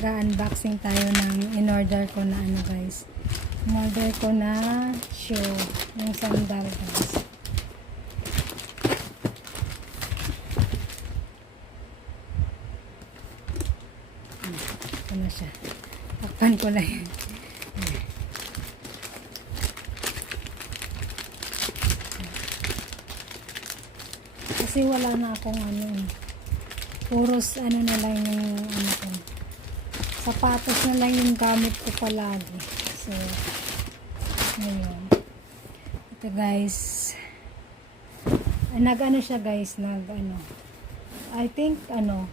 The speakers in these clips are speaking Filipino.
mag-unboxing tayo ng in-order ko na ano guys. In-order ko na shoe. Yung sandal guys. Ito na siya. Takpan ko lang yun. Kasi wala na akong ano eh. Puros ano na lang yung ano ko. Sapatos na lang yung gamit ko palagi. So, ngayon. Ito guys. Nag-ano siya guys. Nag-ano. I think ano.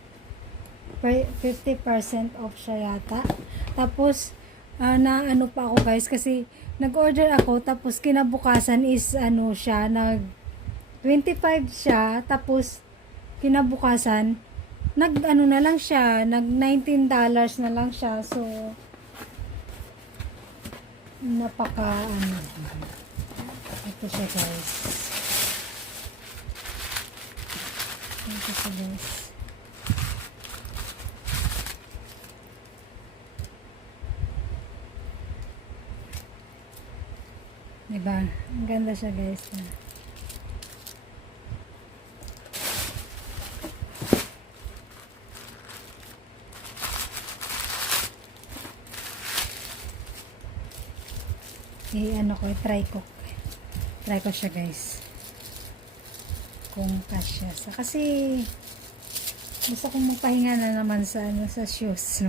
50% off siya yata. Tapos, na ano pa ako guys. Kasi, nag-order ako. Tapos, kinabukasan is ano siya. 25 siya. Tapos, kinabukasan, nag-ano na lang siya, nag-$19 na lang siya. So, napaka, ano, ito siya guys. Ito siya guys. Diba? Ang ganda siya guys. Ano ko, try ko siya guys kung kasya sa, kasi gusto kong magpahinga na naman sa ano, sa shoes, so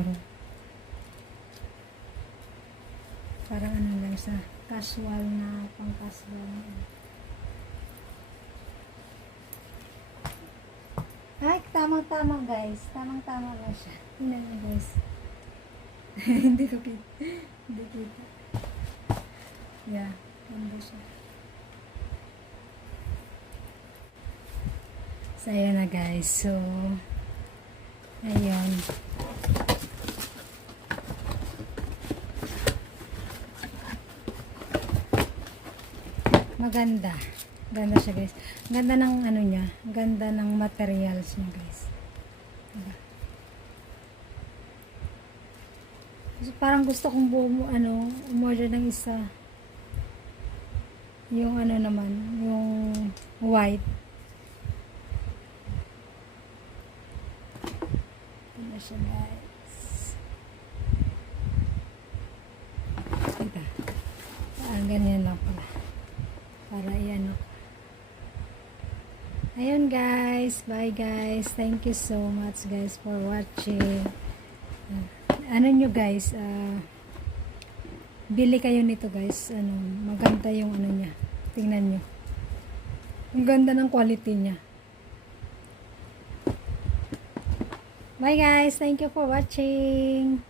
parang ano lang sa casual na, pang casual na. Ay, tamang-tama guys, tamang-tama lang siya. Tingnan niyo guys. Hindi kita. Yeah, ganda siya. So, ayan na guys. So, ayan. Maganda. Ganda siya guys. Ganda ng ano niya. Ganda ng materials niya guys. Diba? So, parang gusto kong umorder ng isa. Yung ano naman, yung white. Ito na siya guys. Ito. Ganyan lang pala. Para iyan. Ayun guys. Bye guys. Thank you so much guys for watching. Ano nyo guys, bili kayo nito guys. Maganda yung ano niya. Tingnan nyo. Ang ganda ng quality niya. Bye guys. Thank you for watching.